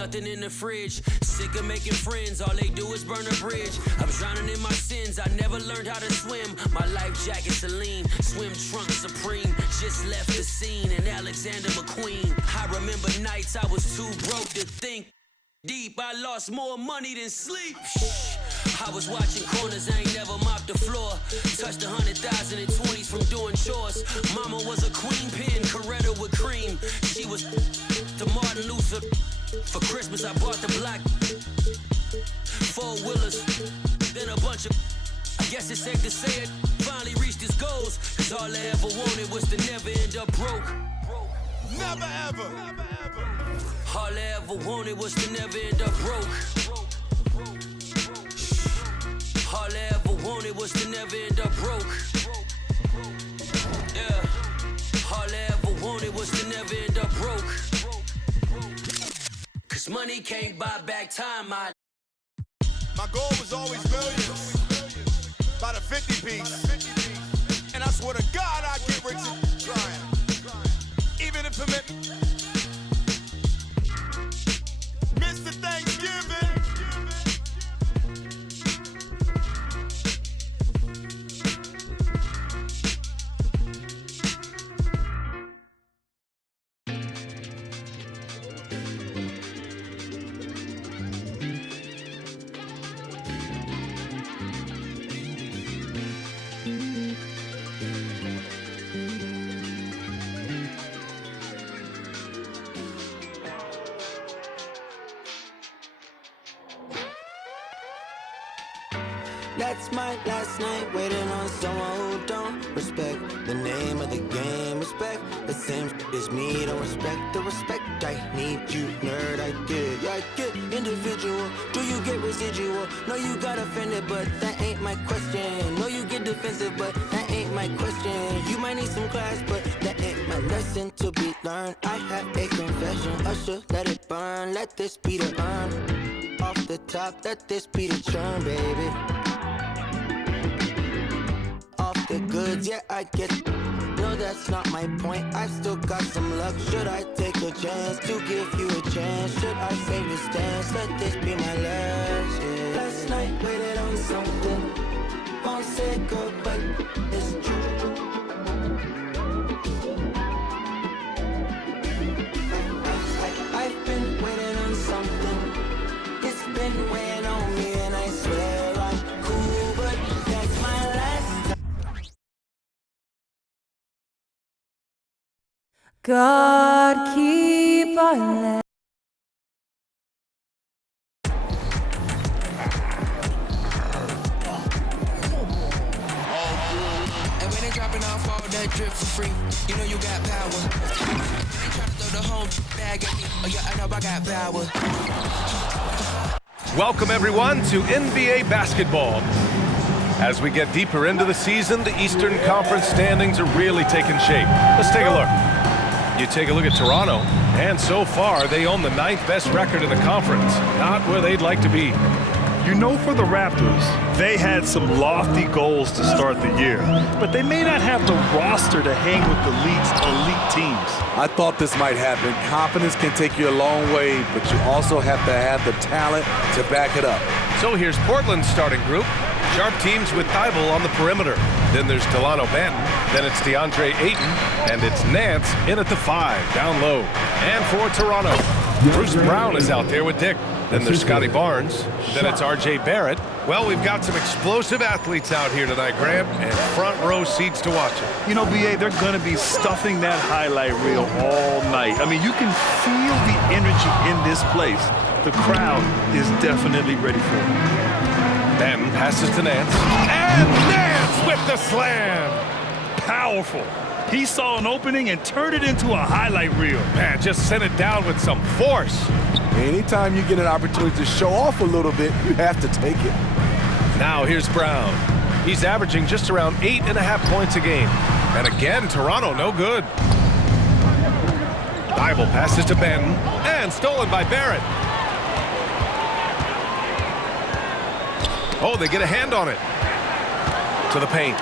nothing in the fridge. Sick of making friends, all they do is burn a bridge. I'm drowning in my sins, I never learned how to swim. My life jacket Celine, swim trunk Supreme. Just left the scene in Alexander McQueen. I remember nights I was too broke to think deep. I lost more money than sleep. I was watching corners, I ain't never mopped the floor. Touched 100,000 in 20s from doing chores. Mama was a queen pin, Coretta with cream. She was to Martin Luther. For Christmas I bought the black 4-wheelers. Then a bunch of, I guess it's safe to say it, finally reached his goals. Cause all I ever wanted was to never end up broke. Never ever. All I ever wanted was to never end up broke. All I ever wanted was to never end up broke. Yeah. All I ever wanted was to never end up broke. Cause money can't buy back time. My goal was always millions. By the 50 piece. And I swear to God I get rich trying. Even if it meant Mr. Thanksgiving. That's my last night waiting on someone who don't respect the name of the game. Respect the same as me, don't respect the respect I need. You nerd, I get, yeah, I get individual. Do you get residual? No, you got offended, but that ain't my question. No, you get defensive, but that ain't my question. You might need some class, but that ain't my lesson to be learned. I have a confession, Usher, let it burn. Let this be the urn. Off the top, let this be the churn, baby. The goods, yeah, I get. No, that's not my point. I still got some luck. Should I take a chance to give you a chance? Should I save the stance? Let this be my last. Yeah. Last night waited on something. Won't say goodbye. It's true. I've been waiting on something. It's been weighing on me, and I swear I'm cool, but that's my last. God keep our land. And when they dropping off all that drip for free, you know you got power. They try to throw the whole bag at me, oh yeah, I know I got power. Welcome everyone to NBA basketball. As we get deeper into the season, the Eastern Conference standings are really taking shape. Let's take a look. You take a look at Toronto, and so far they own the 9th best record in the conference. Not where they'd like to be. You know, for the Raptors, they had some lofty goals to start the year, but they may not have the roster to hang with the league's elite teams. I thought this might happen. Confidence can take you a long way, but you also have to have the talent to back it up. So here's Portland's starting group. Sharp teams with Thibault on the perimeter. Then there's Delano Banton. Then it's DeAndre Ayton. And it's Nance in at the 5, down low. And for Toronto, Bruce Brown is out there with Dick. Then there's Scotty Barnes. Then it's R.J. Barrett. Well, we've got some explosive athletes out here tonight, Grant, and front row seats to watch it. You know, B.A., they're going to be stuffing that highlight reel all night. I mean, you can feel the energy in this place. The crowd is definitely ready for it. Then passes to Nance. And Nance with the slam! Powerful. He saw an opening and turned it into a highlight reel. Man, just sent it down with some force. Anytime you get an opportunity to show off a little bit, you have to take it. Now here's Brown. He's averaging just around 8.5 points a game. And again, Toronto no good. Thibault passes to Banton. And stolen by Barrett. Oh, they get a hand on it. To the paint.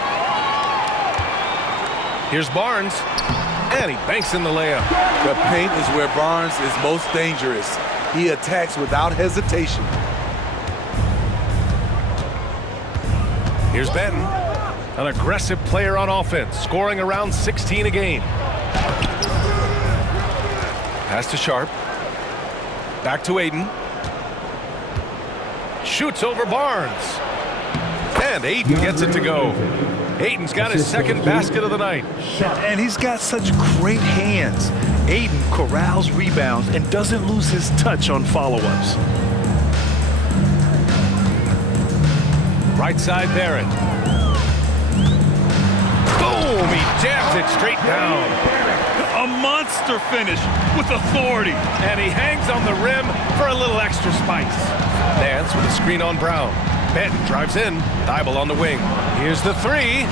Here's Barnes. And he banks in the layup. The paint is where Barnes is most dangerous. He attacks without hesitation. Here's Benton, an aggressive player on offense, scoring around 16 a game. Pass to Sharp. Back to Ayton. Shoots over Barnes. And Ayton gets it to go. Ayton's got his second basket of the night. And he's got such great hands. Ayton corrals rebounds and doesn't lose his touch on follow-ups. Right side, Barrett. Boom! He jams it straight down. A monster finish with authority. And he hangs on the rim for a little extra spice. Nance with a screen on Brown. Benton drives in. Thybulle on the wing. Here's the three.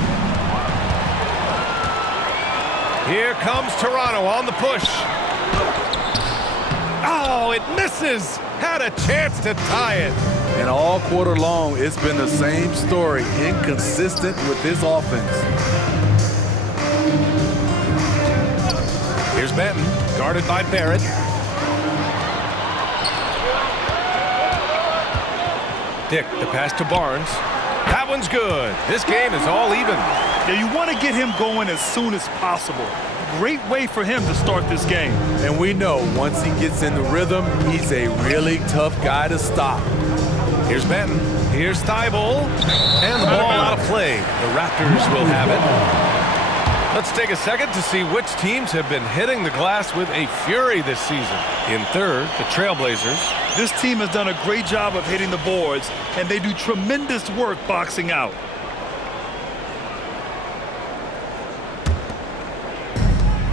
Here comes Toronto on the push. Oh, it misses. Had a chance to tie it. And all quarter long, it's been the same story. Inconsistent with his offense. Here's Benton, guarded by Barrett. Dick, the pass to Barnes. That one's good. This game is all even. Yeah, you want to get him going as soon as possible. Great way for him to start this game. And we know once he gets in the rhythm, he's a really tough guy to stop. Here's Benton. Here's Thybulle. And the ball out of play. The Raptors will have it. Let's take a second to see which teams have been hitting the glass with a fury this season. In third, the Trailblazers. This team has done a great job of hitting the boards, and they do tremendous work boxing out.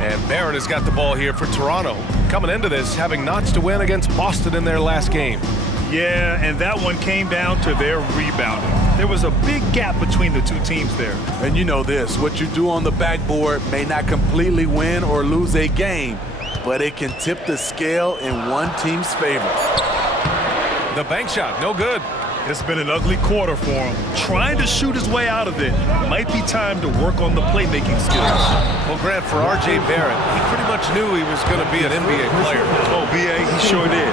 And Barrett has got the ball here for Toronto. Coming into this, having notched a win against Boston in their last game. Yeah, and that one came down to their rebounding. There was a big gap between the two teams there. And you know this, what you do on the backboard may not completely win or lose a game, but it can tip the scale in one team's favor. The bank shot, no good. It's been an ugly quarter for him. Trying to shoot his way out of it. Might be time to work on the playmaking skills. Well, Grant, for R.J. Barrett, he pretty much knew he was going to be an NBA player. Oh, B.A., he sure did.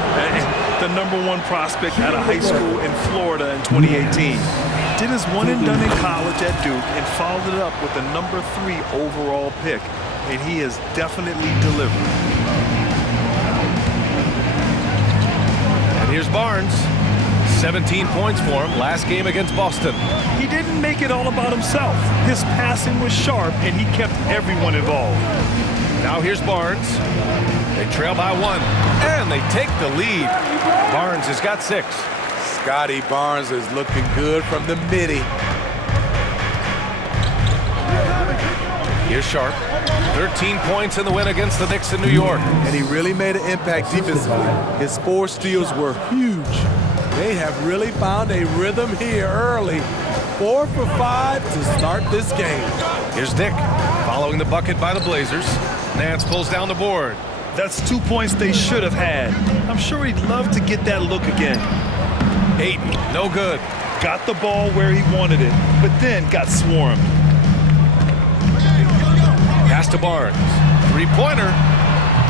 The #1 prospect out of high school in Florida in 2018. Did his one and done in college at Duke and followed it up with the #3 overall pick. And he has definitely delivered. And here's Barnes. 17 points for him last game against Boston. He didn't make it all about himself. His passing was sharp, and he kept everyone involved. Now here's Barnes. They trail by 1, and they take the lead. Barnes has got 6. Scotty Barnes is looking good from the midi. Here's Sharp. 13 points in the win against the Knicks in New York. And he really made an impact defensively. His 4 steals were huge. They have really found a rhythm here early. 4 for 5 to start this game. Here's Dick, following the bucket by the Blazers. Nance pulls down the board. That's 2 points they should have had. I'm sure he'd love to get that look again. Ayton, no good. Got the ball where he wanted it, but then got swarmed. Pass to Barnes. 3-pointer.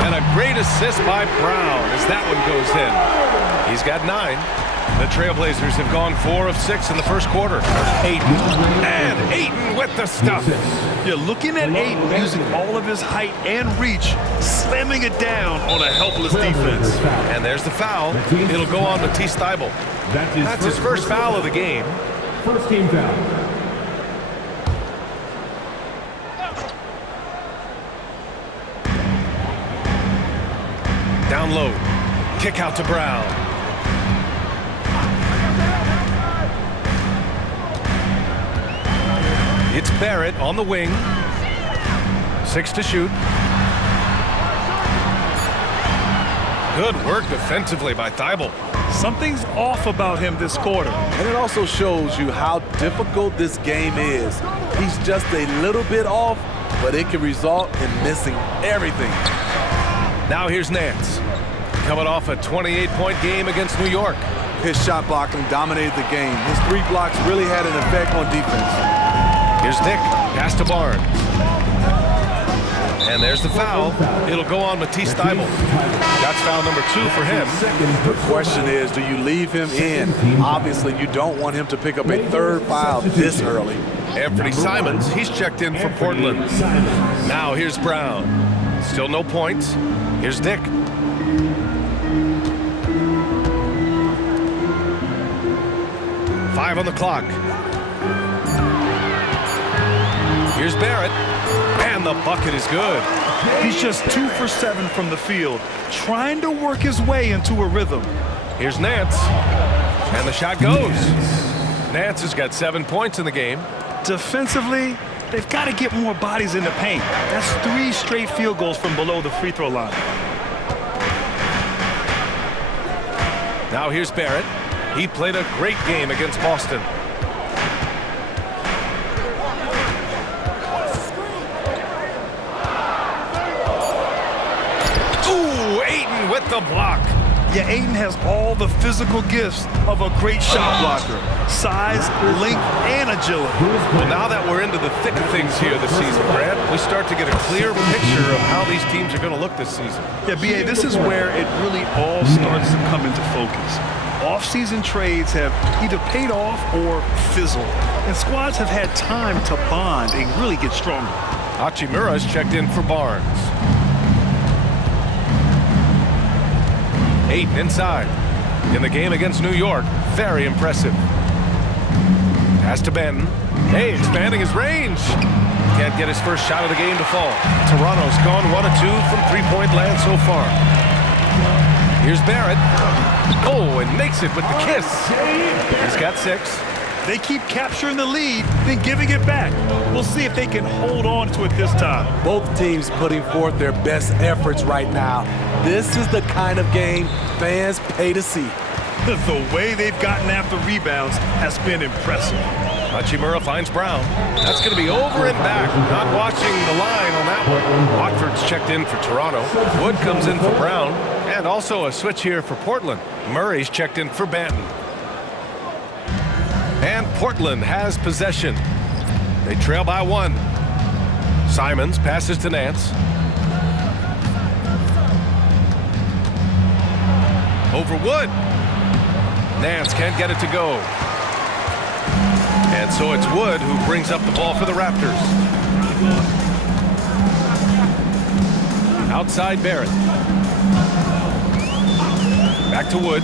And a great assist by Brown as that one goes in. He's got 9. The Trailblazers have gone 4 of 6 in the first quarter. Ayton. And Ayton with the stuff. You're looking at Ayton using all of his height and reach, slamming it down on a helpless defense. And there's the foul. It'll go on Matisse Thybulle. That's his first foul of the game. First team foul. Down low. Kick out to Brown. It's Barrett on the wing. 6 to shoot. Good work defensively by Thybulle. Something's off about him this quarter. And it also shows you how difficult this game is. He's just a little bit off, but it can result in missing everything. Now here's Nance. Coming off a 28-point game against New York. His shot blocking dominated the game. His 3 blocks really had an effect on defense. Here's Dick. Pass to Barnes. And there's the foul. It'll go on Matisse Thybulle. That's foul number 2 for him. The question is, do you leave him in? Obviously, you don't want him to pick up a 3rd foul this early. Anthony Simons, he's checked in for Portland. Now here's Brown. Still no points. Here's Dick. Five on the clock. Here's Barrett. And the bucket is good. He's just 2 for 7 from the field, trying to work his way into a rhythm. Here's Nance. And the shot goes. Nance has got 7 points in the game. Defensively, they've got to get more bodies in the paint. That's 3 straight field goals from below the free throw line. Now here's Barrett. He played a great game against Boston. Ooh, Ayton with the block. Yeah, Ayton has all the physical gifts of a great shot blocker. Size, length, and agility. Well, now that we're into the thick of things here this season, Brad, we start to get a clear picture of how these teams are going to look this season. Yeah, B.A., this is where it really all starts to come into focus. Off-season trades have either paid off or fizzled, and squads have had time to bond and really get stronger. Hachimura's checked in for Barnes. Ayton inside. In the game against New York, very impressive. Pass to Benton. Hey, expanding his range. Can't get his first shot of the game to fall. Toronto's gone 1 of 2 from three-point land so far. Here's Barrett. Oh, and makes it with the kiss. He's got 6. They keep capturing the lead, then giving it back. We'll see if they can hold on to it this time. Both teams putting forth their best efforts right now. This is the kind of game fans pay to see. The way they've gotten after rebounds has been impressive. Hachimura finds Brown. That's going to be over and back. Not watching the line on that one. Watford's checked in for Toronto. Wood comes in for Brown. And also a switch here for Portland. Murray's checked in for Banton. And Portland has possession. They trail by 1. Simons passes to Nance. Over Wood. Nance can't get it to go. And so it's Wood who brings up the ball for the Raptors. Outside Barrett. Back to Wood.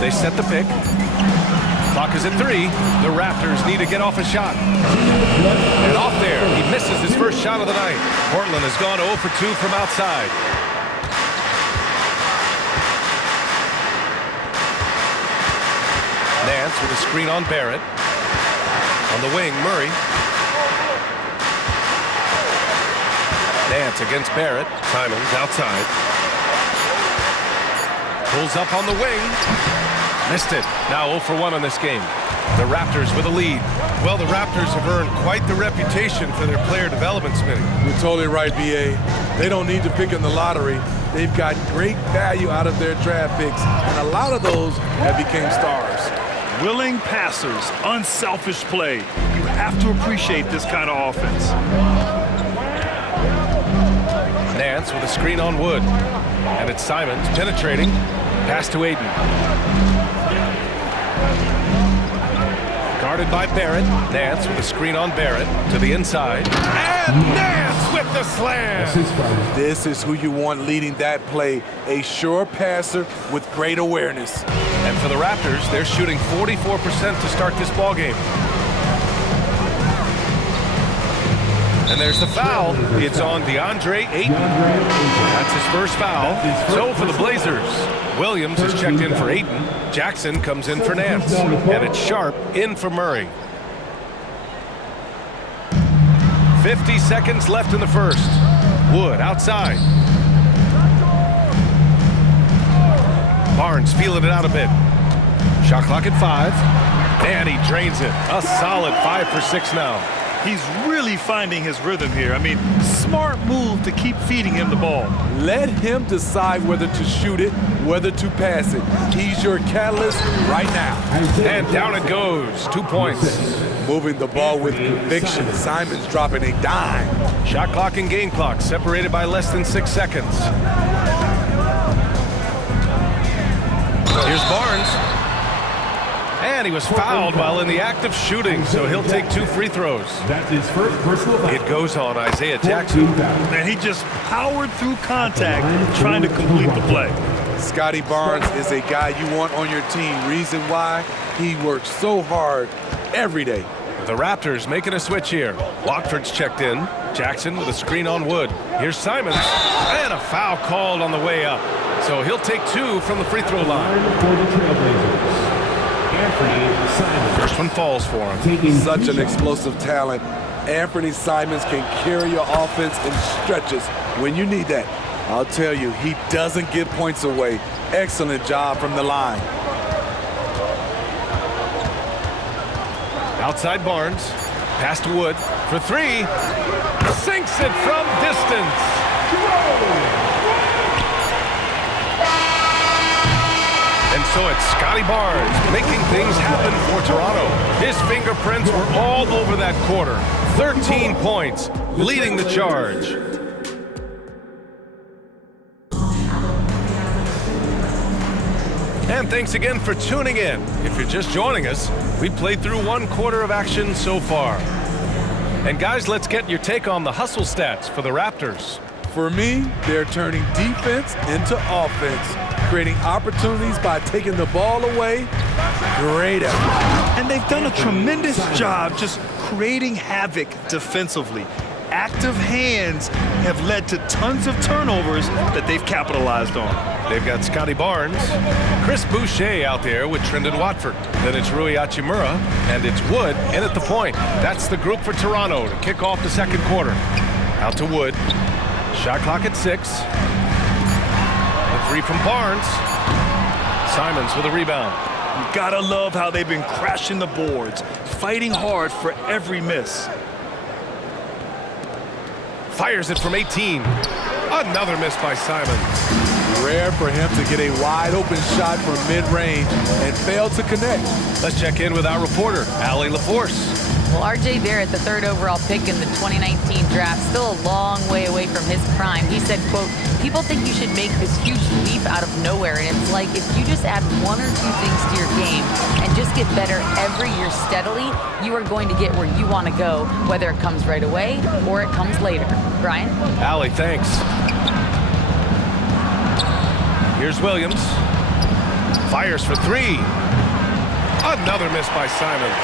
They set the pick. Clock is at 3. The Raptors need to get off a shot. And off there, he misses his first shot of the night. Portland has gone 0 for 2 from outside. Nance with a screen on Barrett. On the wing, Murray. Nance against Barrett. Simons outside. Pulls up on the wing. Missed it. Now 0 for 1 in this game. The Raptors with a lead. Well, the Raptors have earned quite the reputation for their player development, Smitty. You're totally right, B.A. They don't need to pick in the lottery. They've got great value out of their draft picks, and a lot of those have become stars. Willing passers, unselfish play. You have to appreciate this kind of offense. Nance with a screen on Wood. And it's Simons penetrating. Pass to Ayton. Guarded by Barrett. Nance with a screen on Barrett to the inside. And Nance with the slam. This is who you want leading that play. A sure passer with great awareness. And for the Raptors, they're shooting 44% to start this ballgame. And there's the foul. It's on DeAndre Ayton. That's his first foul. So for the Blazers, Williams is checked in for Ayton. Jackson comes in for Nance. And it's Sharp in for Murray. 50 seconds left in the first. Wood outside. Barnes feeling it out a bit. Shot clock at 5. And he drains it. A solid 5 for 6 now. He's really finding his rhythm here. I mean, smart move to keep feeding him the ball. Let him decide whether to shoot it, whether to pass it. He's your catalyst right now. And down it goes. 2 points. moving the ball with conviction. Simons dropping a dime. Shot clock and game clock separated by less than 6 seconds. Here's Barnes. And he was fouled while in the act of shooting, so he'll take 2 free throws. That's his first personal foul. It goes on Isaiah Jackson. And he just powered through contact trying to complete the play. Scotty Barnes is a guy you want on your team. Reason why? He works so hard every day. The Raptors making a switch here. Watford's checked in. Jackson with a screen on Wood. Here's Simons. And a foul called on the way up. So he'll take 2 from the free throw line. For the Trailblazers, Anthony Simons. First one falls for him. Such an explosive talent. Anthony Simons can carry your offense in stretches when you need that. I'll tell you, he doesn't give points away. Excellent job from the line. Outside Barnes. Pass to Wood for 3. Sinks it from distance. And so it's Scotty Barnes making things happen for Toronto. His fingerprints were all over that quarter. 13 points, leading the charge. And thanks again for tuning in. If you're just joining us, we played through 1 quarter of action so far. And guys, let's get your take on the hustle stats for the Raptors. For me, they're turning defense into offense, creating opportunities by taking the ball away. Great effort. And they've done a tremendous job just creating havoc defensively. Active hands have led to tons of turnovers that they've capitalized on. They've got Scotty Barnes, Chris Boucher out there with Trendon Watford. Then it's Rui Hachimura, and it's Wood in at the point. That's the group for Toronto to kick off the second quarter. Out to Wood. Shot clock at 6. A 3 from Barnes. Simons with a rebound. You gotta love how they've been crashing the boards, fighting hard for every miss. Fires it from 18. Another miss by Simons. Rare for him to get a wide-open shot from mid-range and fail to connect. Let's check in with our reporter, Allie LaForce. Well, R.J. Barrett, the 3rd overall pick in the 2019 draft, still a long way away from his prime. He said, quote, people think you should make this huge leap out of nowhere, and it's like if you just add 1 or 2 things to your game and just get better every year steadily, you are going to get where you want to go, whether it comes right away or it comes later. Brian? Allie, thanks. Here's Williams. Fires for 3. Another miss by Simons.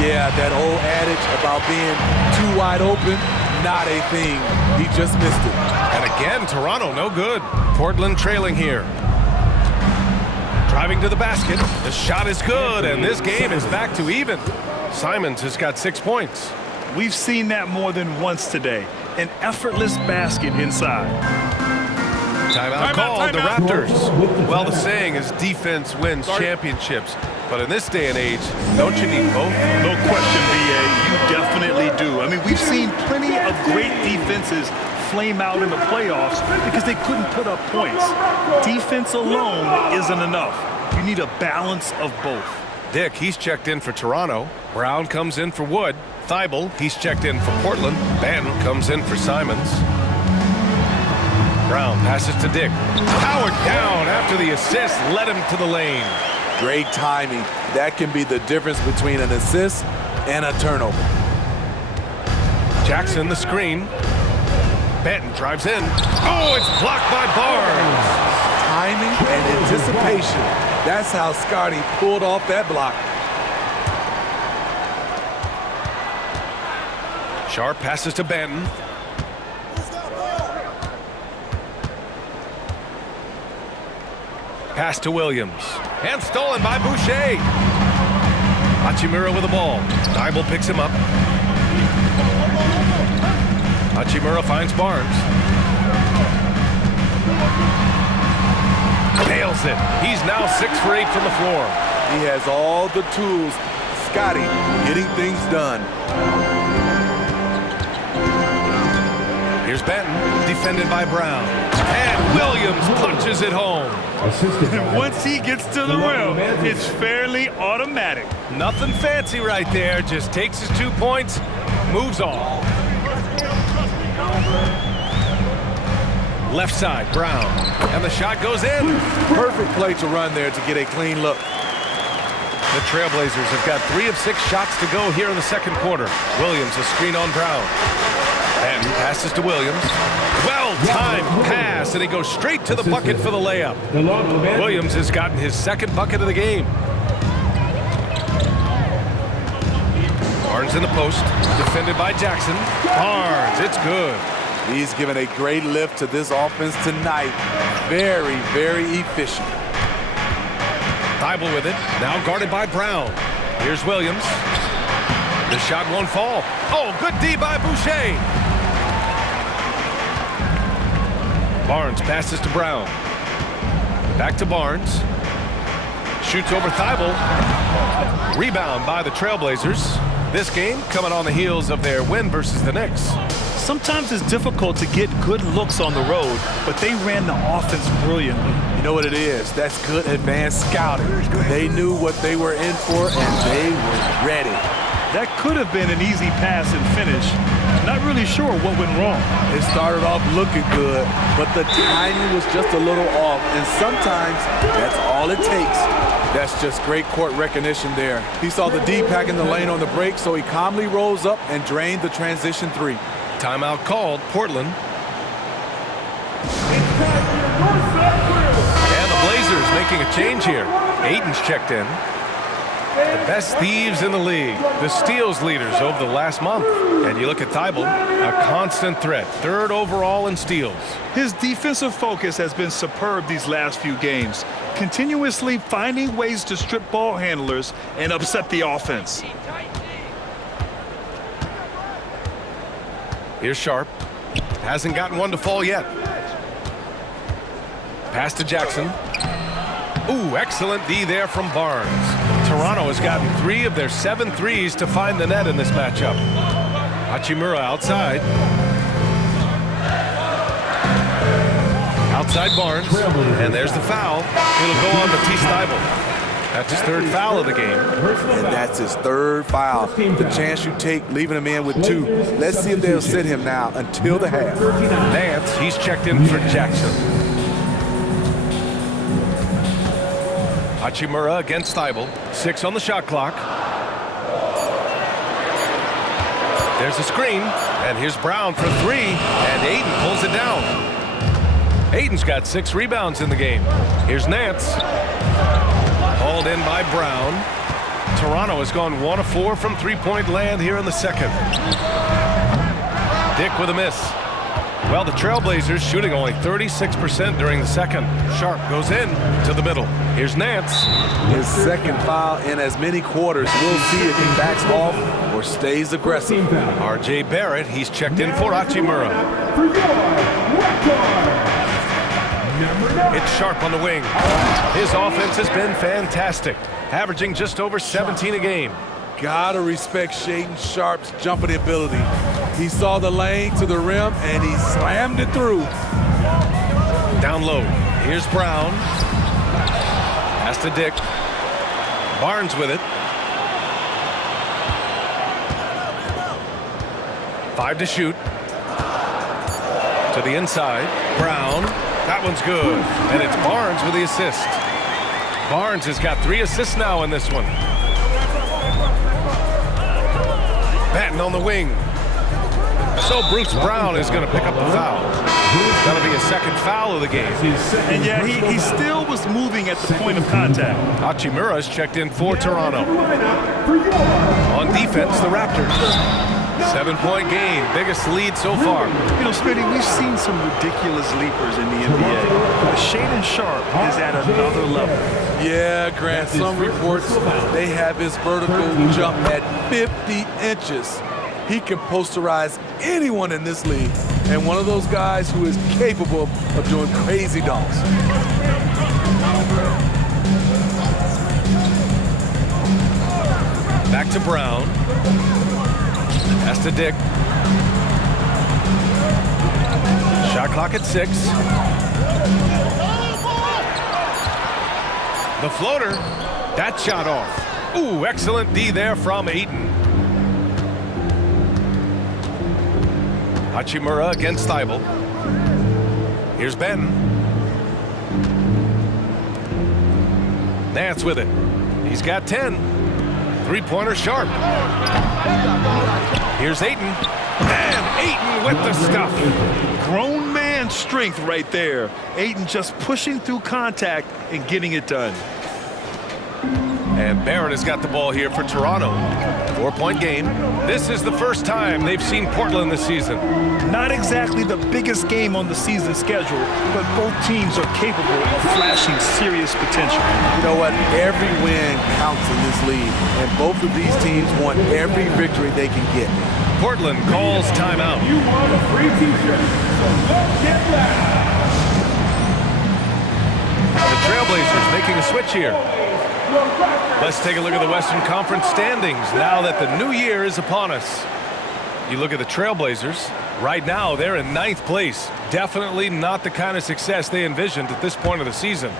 Yeah, that old adage about being too wide open, not a thing. He just missed it. And again, Toronto, no good. Portland trailing here. Driving to the basket. The shot is good, and this game is back to even. Simons has got 6 points. We've seen that more than once today. An effortless basket inside. Timeout called, the Raptors. Well, the saying is defense wins championships. But in this day and age, don't you need both? No question, B.A. You definitely do. I mean, we've seen plenty of great defenses flame out in the playoffs because they couldn't put up points. Defense alone isn't enough. You need a balance of both. Dick, he's checked in for Toronto. Brown comes in for Wood. Thibault, he's checked in for Portland. Ben comes in for Simons. Brown passes to Dick. Powered down after the assist led him to the lane. Great timing. That can be the difference between an assist and a turnover. Jackson, the screen. Benton drives in. Oh, it's blocked by Barnes. Timing and anticipation. That's how Scotty pulled off that block. Sharp passes to Benton. Pass to Williams. And stolen by Boucher. Hachimura with the ball. Thibault picks him up. Hachimura finds Barnes. Nails it. He's now 6 for 8 from the floor. He has all the tools. Scotty getting things done. Here's Benton, defended by Brown. And Williams punches it home. And once he gets to the rim, it's fairly automatic. Nothing fancy right there. Just takes his 2 points, moves on. Left side, Brown. And the shot goes in. Perfect play to run there to get a clean look. The Trailblazers have got 3 of 6 shots to go here in the second quarter. Williams, a screen on Brown. And passes to Williams. Well-timed pass, and he goes straight to the bucket for the layup. Williams has gotten his second bucket of the game. Barnes in the post, defended by Jackson. Barnes, it's good. He's given a great lift to this offense tonight. Very, very efficient. Thybulle with it, now guarded by Brown. Here's Williams. The shot won't fall. Oh, good D by Boucher. Barnes passes to Brown. Back to Barnes. Shoots over Thybulle. Rebound by the Trailblazers. This game coming on the heels of their win versus the Knicks. Sometimes it's difficult to get good looks on the road, but they ran the offense brilliantly. You know what it is? That's good advanced scouting. They knew what they were in for, and they were ready. That could have been an easy pass and finish. Not really sure what went wrong. It started off looking good, but the timing was just a little off, and sometimes that's all it takes. That's just great court recognition there. He saw the D pack in the lane on the break, so he calmly rose up and drained the transition 3. Timeout called, Portland. And the Blazers making a change here. Ayton's checked in. The best thieves in the league, the steals leaders over the last month. And you look at Thybulle, a constant threat, 3rd overall in steals. His defensive focus has been superb these last few games, continuously finding ways to strip ball handlers and upset the offense. Here's Sharp. Hasn't gotten one to fall yet. Pass to Jackson. Ooh, excellent D there from Barnes. Toronto has gotten 3 of their 7 threes to find the net in this matchup. Hachimura outside. Outside Barnes. And there's the foul. It'll go on Matisse Thybulle. That's his 3rd foul of the game. And that's his 3rd foul. The chance you take leaving him in with 2. Let's see if they'll sit him now until the half. Nance, he's checked in for Jackson. Hachimura against Thybulle. 6 on the shot clock. There's a screen, and here's Brown for 3, and Ayton pulls it down. Ayton's got 6 rebounds in the game. Here's Nance. Hauled in by Brown. Toronto has gone 1 of 4 from 3-point land here in the second. Dick with a miss. Well, the Trailblazers shooting only 36% during the second. Sharp goes in to the middle. Here's Nance. His 2nd foul in as many quarters. We'll see if he backs off or stays aggressive. R.J. Barrett, he's checked in for Hachimura. It's Sharp on the wing. His offense has been fantastic, averaging just over 17 a game. Gotta respect Shaedon Sharp's jumping ability. He saw the lane to the rim, and he slammed it through. Down low. Here's Brown. Pass to Dick. Barnes with it. 5 to shoot. To the inside. Brown. That one's good. And it's Barnes with the assist. Barnes has got 3 assists now in this one. Batten on the wing. So Bruce Brown is going to pick up the foul. That'll be his 2nd foul of the game. And yeah, he still was moving at the point of contact. Hachimura is checked in for Toronto. On defense, the Raptors. 7-point game, biggest lead so far. You know, Smitty, we've seen some ridiculous leapers in the NBA, but Shaedon Sharp is at another level. Yeah, Grant, some reports, they have his vertical jump at 50 inches. He can posterize anyone in this league, and one of those guys who is capable of doing crazy dunks. Back to Brown. Pass to Dick. Shot clock at 6. The floater, that shot off. Ooh, excellent D there from Ayton. Hachimura against Thybulle. Here's Benton. Nance with it. He's got 10. Three-pointer sharp. Here's Ayton. And Ayton with the stuff. Grown man strength right there. Ayton just pushing through contact and getting it done. And Barrett has got the ball here for Toronto. 4-point game. This is the first time they've seen Portland this season. Not exactly the biggest game on the season schedule, but both teams are capable of flashing serious potential. You know what? Every win counts in this league, and both of these teams want every victory they can get. Portland calls timeout. You want a free t-shirt, so let's get loud. The Trailblazers making a switch here. Let's take a look at the Western Conference standings now that the new year is upon us. You look at the Trailblazers. Right now, they're in 9th place. Definitely not the kind of success they envisioned at this point of the season.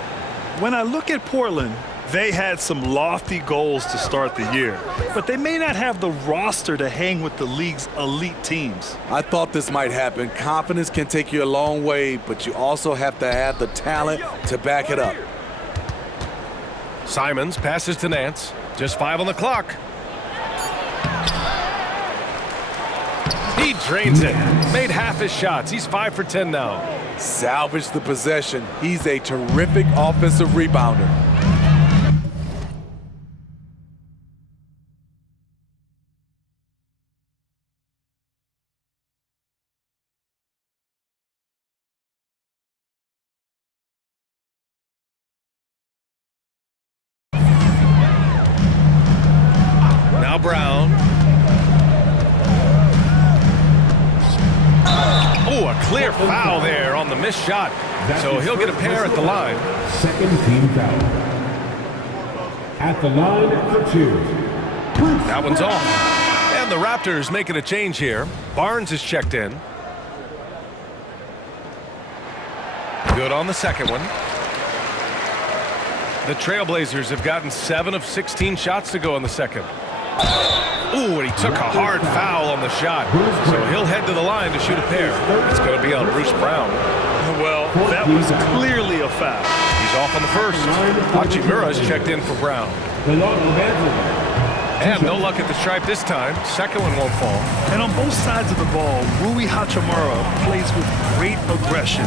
When I look at Portland, they had some lofty goals to start the year, but they may not have the roster to hang with the league's elite teams. I thought this might happen. Confidence can take you a long way, but you also have to have the talent to back it up. Simons passes to Nance. Just 5 on the clock. He drains it. Made half his shots. He's 5 for 10 now. Salvage the possession. He's a terrific offensive rebounder. Now Brown. Oh, a clear foul there on the missed shot. So he'll get a pair at the line. Second team foul. At the line for 2. That one's off. And the Raptors making a change here. Barnes is checked in. Good on the second one. The Trailblazers have gotten 7 of 16 shots to go in the second. Ooh, and he took a hard foul on the shot. So he'll head to the line to shoot a pair. It's going to be on Bruce Brown. Well, that was clearly a foul. He's off on the first. Hachimura is checked in for Brown. And no luck at the stripe this time. Second one won't fall. And on both sides of the ball, Rui Hachimura plays with great aggression.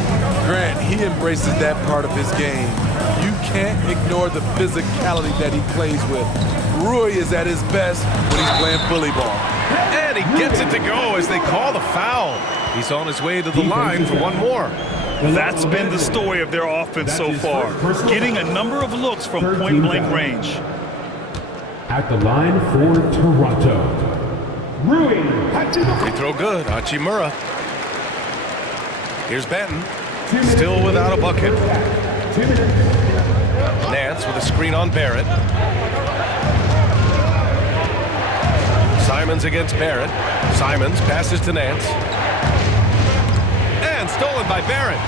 Grant, he embraces that part of his game. You can't ignore the physicality that he plays with. Rui is at his best when he's playing bully ball. And he gets it to go as they call the foul. He's on his way to the line for one more. That's been the story of their offense so far, getting a number of looks from point-blank range. At the line for Toronto, Rui Hachimura. Free throw good, Hachimura. Here's Benton, still without a bucket. 2 minutes. Nance with a screen on Barrett. Simons against Barrett. Simons passes to Nance. And stolen by Barrett.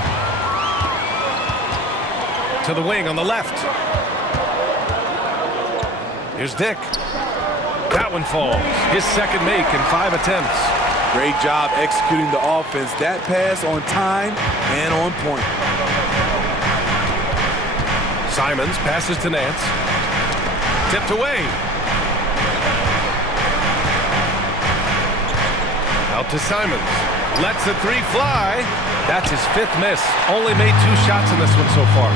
To the wing on the left. Here's Dick. That one falls. His second make in 5 attempts. Great job executing the offense. That pass on time and on point. Simons passes to Nance. Tipped away. Out to Simons. Lets the 3 fly. That's his 5th miss. Only made 2 shots in this one so far.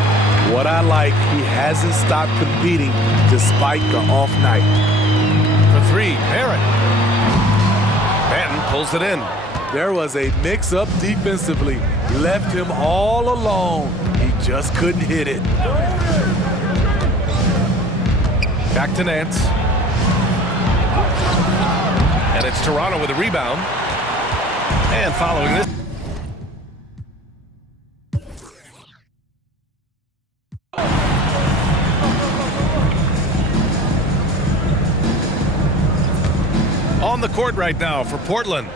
What I like, he hasn't stopped competing despite the off night. For 3, Barrett. Benton pulls it in. There was a mix-up defensively. Left him all alone. He just couldn't hit it. Back to Nance. And it's Toronto with a rebound. And following this. On the court right now for Portland.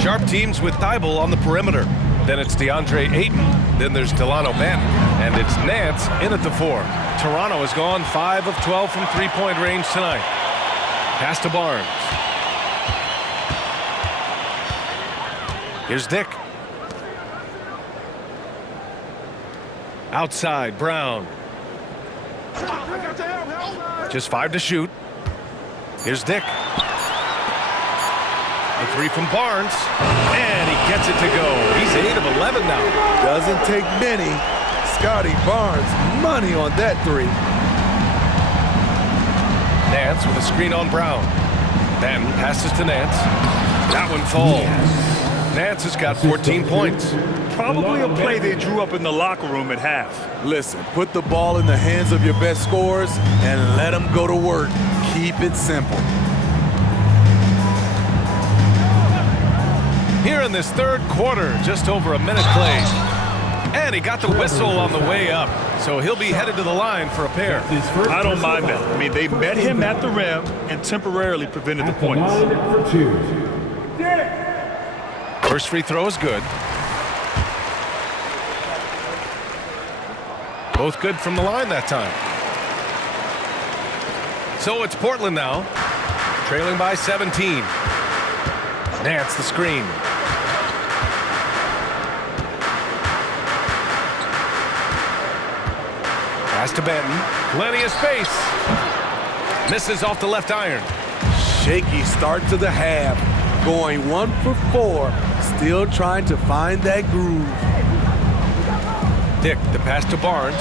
Sharp teams with Thybulle on the perimeter. Then it's DeAndre Ayton Then there's Delano Banton, and it's Nance in at the 4. Toronto has gone 5 of 12 from three-point range tonight. Pass to Barnes. Here's Dick. Outside, Brown. Just 5 to shoot. Here's Dick. The 3 from Barnes, and he gets it to go. He's 8 of 11 now. Doesn't take many. Scotty Barnes, money on that 3. Nance with a screen on Brown. Then passes to Nance. That one falls. Nance has got 14 points. Probably a play they drew up in the locker room at half. Listen, put the ball in the hands of your best scorers and let them go to work. Keep it simple. Here in this third quarter, just over a minute played. And he got the whistle on the way up, so he'll be headed to the line for a pair. I don't mind that. I mean, they met him at the rim and temporarily prevented the points. For 2. First free throw is good. Both good from the line that time. So it's Portland now, trailing by 17. Nance the screen. Pass to Banton. Plenty of space. Misses off the left iron. Shaky start to the half. Going 1 for 4. Still trying to find that groove. Dick, the pass to Barnes.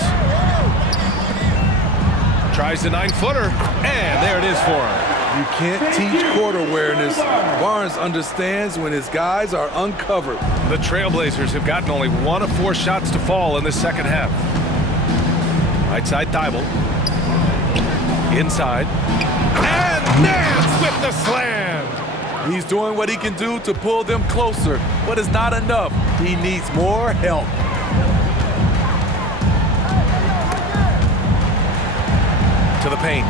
Tries the 9-footer. And there it is for him. You can't teach court awareness. Barnes understands when his guys are uncovered. The Trailblazers have gotten only 1 of 4 shots to fall in the second half. Right side, Thibault. Inside. And Nance with the slam. He's doing what he can do to pull them closer, but it's not enough. He needs more help. To the paint.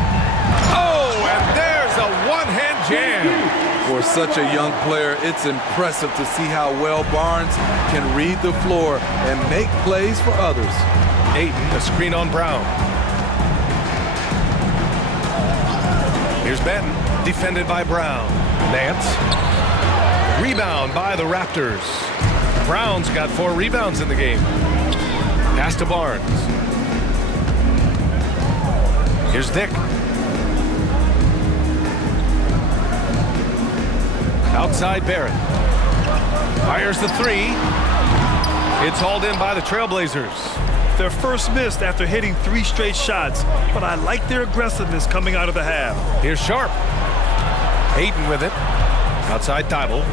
Oh, and there's a one-hand jam. For such a young player, it's impressive to see how well Barnes can read the floor and make plays for others. Ayton, the screen on Brown. Here's Banton, defended by Brown. Nance. Rebound by the Raptors. Brown's got 4 rebounds in the game. Pass to Barnes. Here's Dick. Outside Barrett. Fires the 3. It's hauled in by the Trailblazers. Their first missed after hitting 3 straight shots, but I like their aggressiveness coming out of the half. Here's Sharp. Ayton with it. Outside Thibault.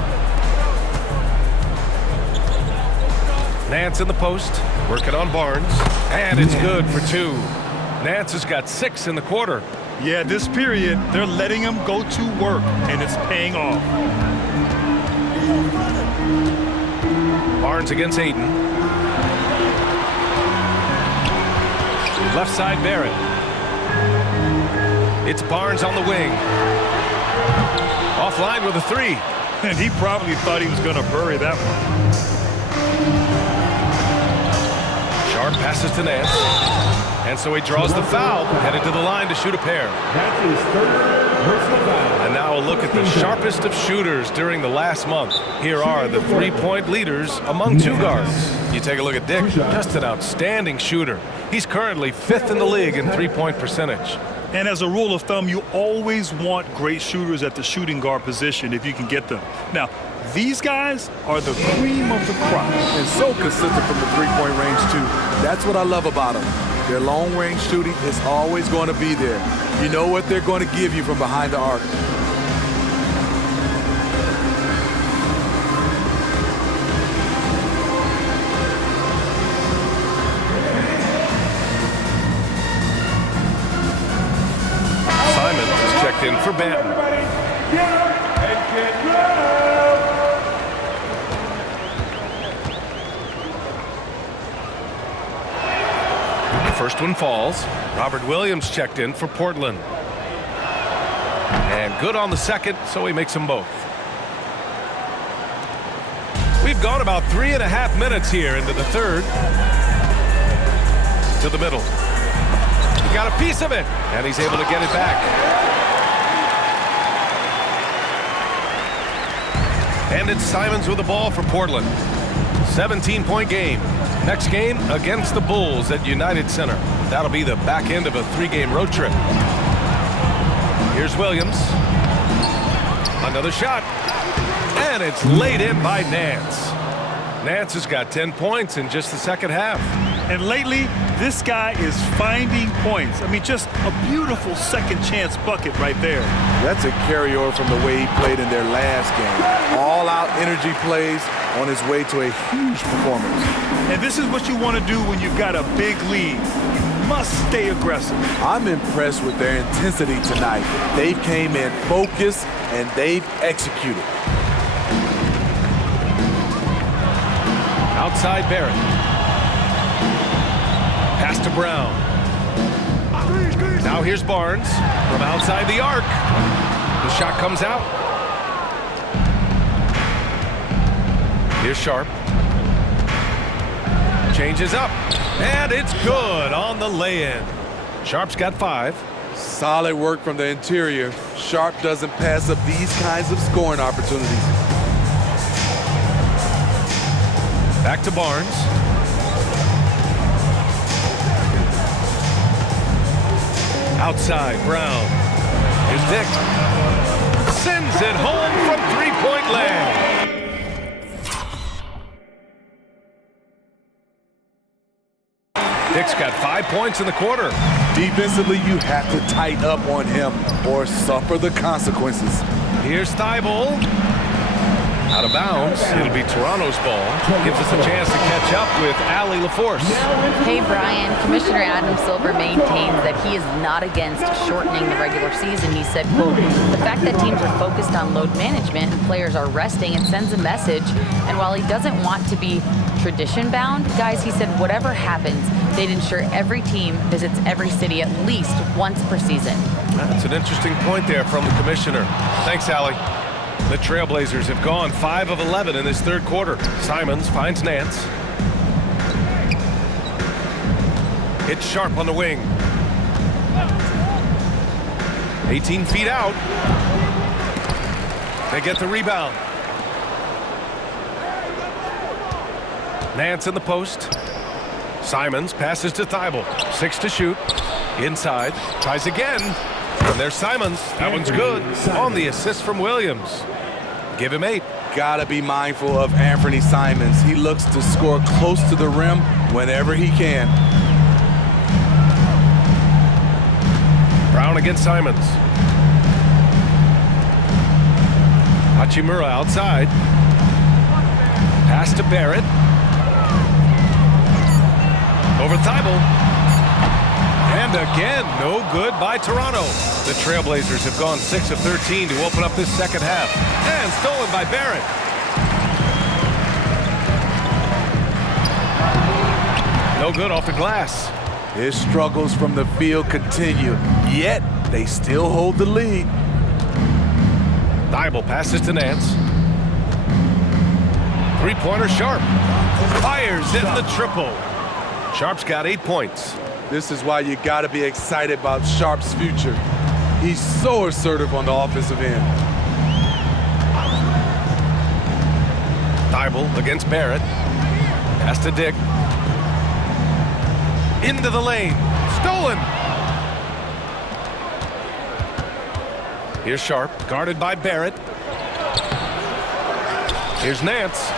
Nance in the post. Working on Barnes. And it's good for 2. Nance has got 6 in the quarter. Yeah, this period, they're letting him go to work, and it's paying off. Barnes against Ayton. Left side, Barrett. It's Barnes on the wing. Offline with a 3. And he probably thought he was going to bury that one. Sharp passes to Nance. And so he draws the foul, headed to the line to shoot a pair. That's his 3rd personal foul. And now a look at the sharpest of shooters during the last month. Here are the 3-point leaders among 2 guards. You take a look at Dick, just an outstanding shooter. He's currently 5th in the league in 3-point percentage. And as a rule of thumb, you always want great shooters at the shooting guard position if you can get them. Now, these guys are the cream of the crop. And so consistent from the 3-point range, too. That's what I love about them. Their long-range shooting is always going to be there. You know what they're going to give you from behind the arc. Simon is checked in for Banton. First one falls. Robert Williams checked in for Portland. And good on the second, so he makes them both. We've We've gone about 3.5 minutes here into the third. To the middle. He got a piece of it, and he's able to get it back. And it's Simons with the ball for Portland. 17-point game. Next game against the Bulls at United Center. That'll be the back end of a 3-game road trip. Here's Williams. Another shot. And it's laid in by Nance. Nance has got 10 points in just the second half. And lately, this guy is finding points. I mean, just a beautiful second chance bucket right there. That's a carryover from the way he played in their last game. All-out energy plays on his way to a huge performance. And this is what you want to do when you've got a big lead. You must stay aggressive. I'm impressed with their intensity tonight. They came in focused, and they've executed. Outside Barrett. Pass to Brown. Now here's Barnes from outside the arc. The shot comes out. Here's Sharp. Changes up. And it's good on the lay-in. Sharp's got 5. Solid work from the interior. Sharp doesn't pass up these kinds of scoring opportunities. Back to Barnes. Outside, Brown. Here's Dick. Sends it home from three-point land. Dick's got 5 points in the quarter. Defensively, you have to tighten up on him or suffer the consequences. Here's Thibault. Out of bounds. It'll be Toronto's ball. Gives us a chance to catch up with Allie LaForce. Hey, Brian. Commissioner Adam Silver maintains that he is not against shortening the regular season. He said, quote, the fact that teams are focused on load management and players are resting, it sends a message. And while he doesn't want to be tradition-bound, guys, he said whatever happens, they'd ensure every team visits every city at least once per season. That's an interesting point there from the commissioner. Thanks, Allie. The Trailblazers have gone 5 of 11 in this third quarter. Simons finds Nance. It's Sharp on the wing. 18 feet out. They get the rebound. Nance in the post. Simons passes to Thibault. 6 to shoot. Inside. Tries again. And there's Simons. That one's good. On the assist from Williams. Give him 8. Gotta be mindful of Anthony Simons. He looks to score close to the rim whenever he can. Brown against Simons. Hachimura outside. Pass to Barrett. Over Thibault. And again, no good by Toronto. The Trailblazers have gone 6 of 13 to open up this second half. And stolen by Barrett. No good off the glass. His struggles from the field continue, yet they still hold the lead. Thibault passes to Nance. Three-pointer Sharp. Fires in the triple. Sharp's got 8 points. This is why you got to be excited about Sharp's future. He's so assertive on the offensive end. Thibault against Barrett. Pass to Dick. Into the lane. Stolen. Here's Sharp, guarded by Barrett. Here's Nance.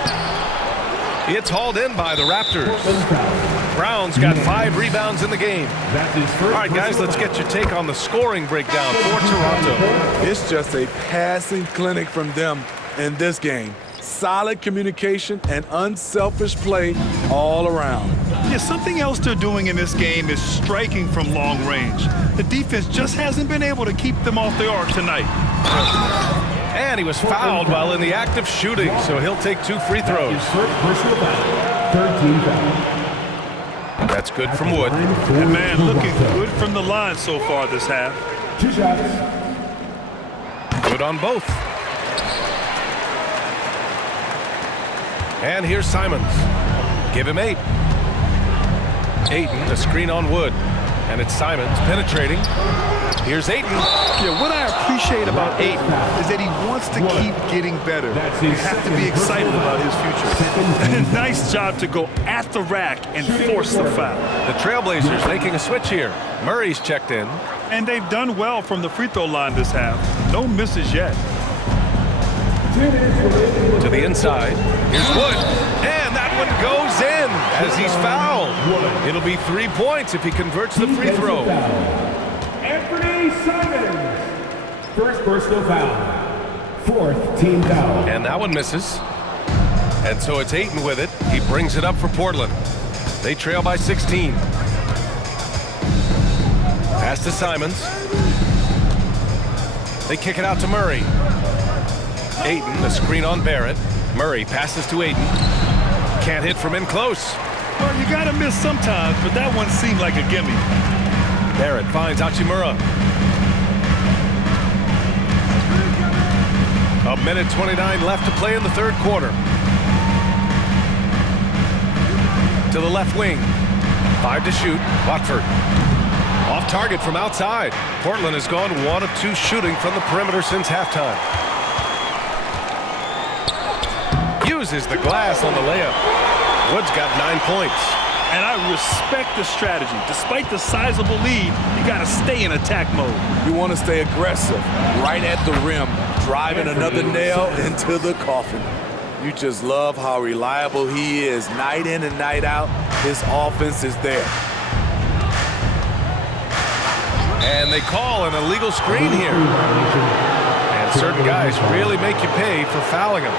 It's hauled in by the Raptors. Brown's got 5 rebounds in the game. All right, guys, let's get your take on the scoring breakdown for Toronto. It's just a passing clinic from them in this game. Solid communication and unselfish play all around. Yeah, something else they're doing in this game is striking from long range. The defense just hasn't been able to keep them off the arc tonight. And he was fouled while in the act of shooting, so he'll take 2 free throws. Third team foul. That's good from Wood. And man, looking good from the line so far this half. 2 shots. Good on both. And here's Simons. Give him 8. Ayton, the screen on Wood. And it's Simons penetrating. Here's Ayton. Yeah, what I appreciate about Ayton is that he wants to keep getting better. You have to be excited about his future. Nice job to go at the rack and force the foul. The Trailblazers making a switch here. Murray's checked in. And they've done well from the free throw line this half. No misses yet. To the inside. Here's Wood. And that one goes in as he's fouled. It'll be 3 points if he converts the free throw. Anthony Simons. First personal foul. 4th team foul. And that one misses. And so it's Ayton with it. He brings it up for Portland. They trail by 16. Pass to Simons. They kick it out to Murray. Ayton, the screen on Barrett. Murray passes to Ayton. Can't hit from in close. Well, you gotta miss sometimes, but that one seemed like a gimme. Barrett finds Hachimura. A minute 29 left to play in the third quarter. To the left wing. 5 to shoot. Watford. Off target from outside. Portland has gone 1 of 2 shooting from the perimeter since halftime. Uses the glass on the layup. Wood's got 9 points. And I respect the strategy. Despite the sizable lead, you got to stay in attack mode. You want to stay aggressive, right at the rim, driving another nail into the coffin. You just love how reliable he is. Night in and night out, his offense is there. And they call an illegal screen here. And certain guys really make you pay for fouling them.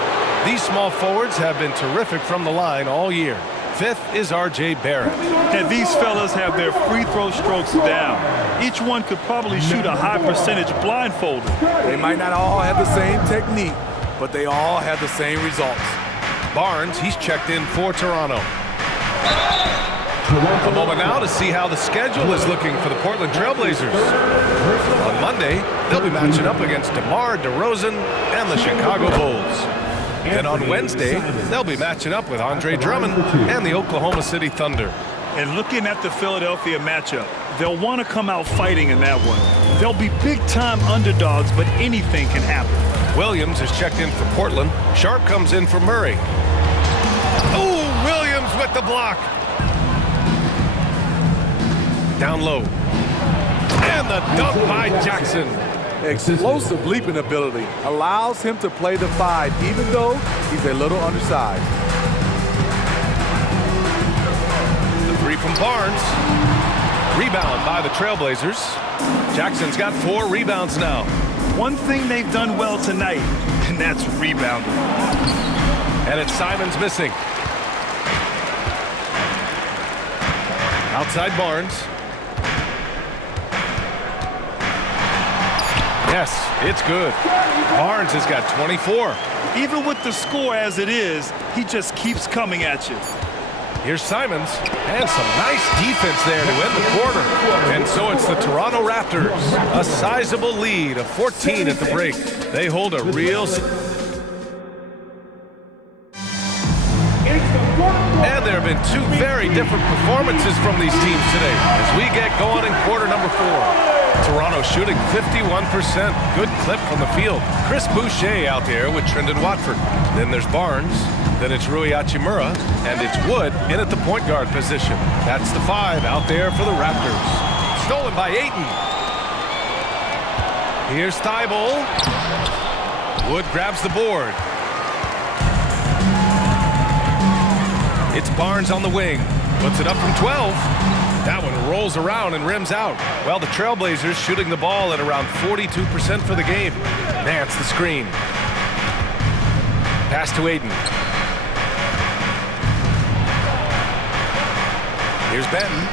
These small forwards have been terrific from the line all year. 5th is R.J. Barrett. And these fellas have their free throw strokes down. Each one could probably shoot a high percentage blindfolded. They might not all have the same technique, but they all have the same results. Barnes, he's checked in for Toronto. A moment now to see how the schedule is looking for the Portland Trailblazers. On Monday, they'll be matching up against DeMar DeRozan and the Chicago Bulls. Then on Wednesday, they'll be matching up with Andre Drummond and the Oklahoma City Thunder. And looking at the Philadelphia matchup, they'll want to come out fighting in that one. They'll be big-time underdogs, but anything can happen. Williams is checked in for Portland. Sharp comes in for Murray. Oh, Williams with the block. Down low. And the dunk by Jackson. Explosive leaping ability allows him to play the 5, even though he's a little undersized. The 3 from Barnes. Rebound by the Trailblazers. Jackson's got 4 rebounds now. One thing they've done well tonight, and that's rebounding. And it's Simons missing. Outside Barnes. Yes, it's good. Barnes has got 24. Even with the score as it is, he just keeps coming at you. Here's Simons, and some nice defense there to end the quarter. And so it's the Toronto Raptors, a sizable lead of 14 at the break. They hold a real... And there have been 2 very different performances from these teams today as we get going in quarter number 4. Toronto shooting 51%. Good clip from the field. Chris Boucher out there with Trendon Watford. Then there's Barnes. Then it's Rui Hachimura. And it's Wood in at the point guard position. That's the 5 out there for the Raptors. Stolen by Ayton. Here's Thibault. Wood grabs the board. It's Barnes on the wing. Puts it up from 12. That one rolls around and rims out. Well, the Trailblazers shooting the ball at around 42% for the game. Nance the screen. Pass to Ayton. Here's Benton.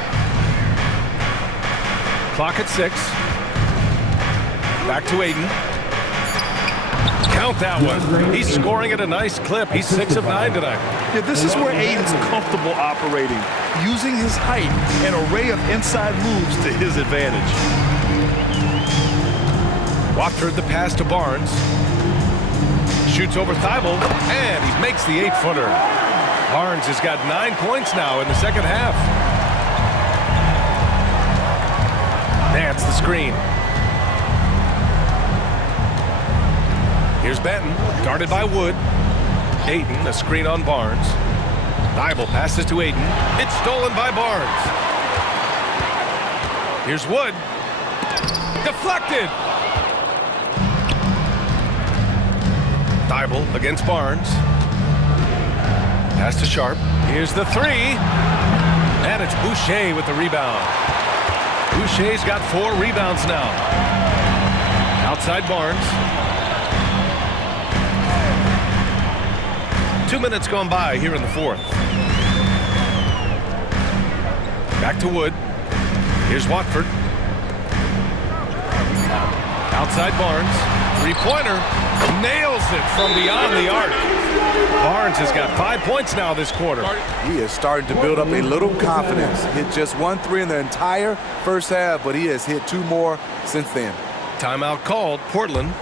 Clock at 6. Back to Ayton. Count that one. He's scoring at a nice clip. He's 6 of 9 tonight. Yeah, this is where Ayton's comfortable operating, using his height and array of inside moves to his advantage. Watford the pass to Barnes. Shoots over Thibault, and he makes the 8-footer. Barnes has got 9 points now in the second half. Nance the screen. Here's Benton, guarded by Wood. Ayton, a screen on Barnes. Thibault passes to Ayton. It's stolen by Barnes. Here's Wood. Deflected. Thibault against Barnes. Pass to Sharp. Here's the three. And it's Boucher with the rebound. Boucher's got 4 rebounds now. Outside Barnes. 2 minutes gone by here in the fourth. Back to Wood. Here's Watford. Outside Barnes. Three-pointer. Nails it from beyond the arc. Barnes has got 5 points now this quarter. He is starting to build up a little confidence. Hit just 1 3 in the entire first half, but he has hit 2 more since then. Timeout called. Portland.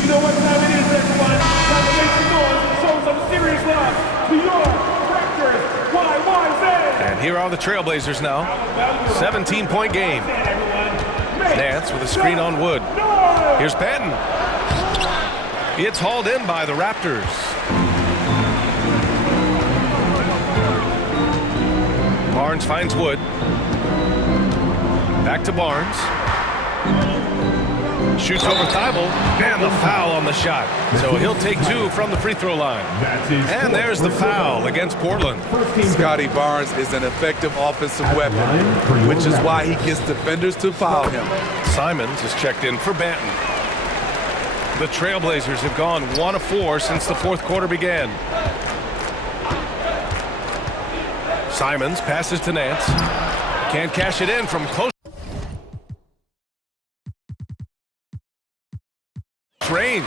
You know what time it is, everyone? Time to make some noise and show some serious love to your Raptors YYZ. And here are the Trailblazers now. 17-point game. Nance with a screen on Wood. Here's Patton. It's hauled in by the Raptors. Barnes finds Wood. Back to Barnes. Shoots over Thibault, and the foul on the shot. So he'll take 2 from the free throw line. And there's the foul against Portland. Scotty Barnes is an effective offensive weapon, which is why he gets defenders to foul him. Simons is checked in for Banton. The Trailblazers have gone 1 of 4 since the fourth quarter began. Simons passes to Nance. Can't cash it in from close range.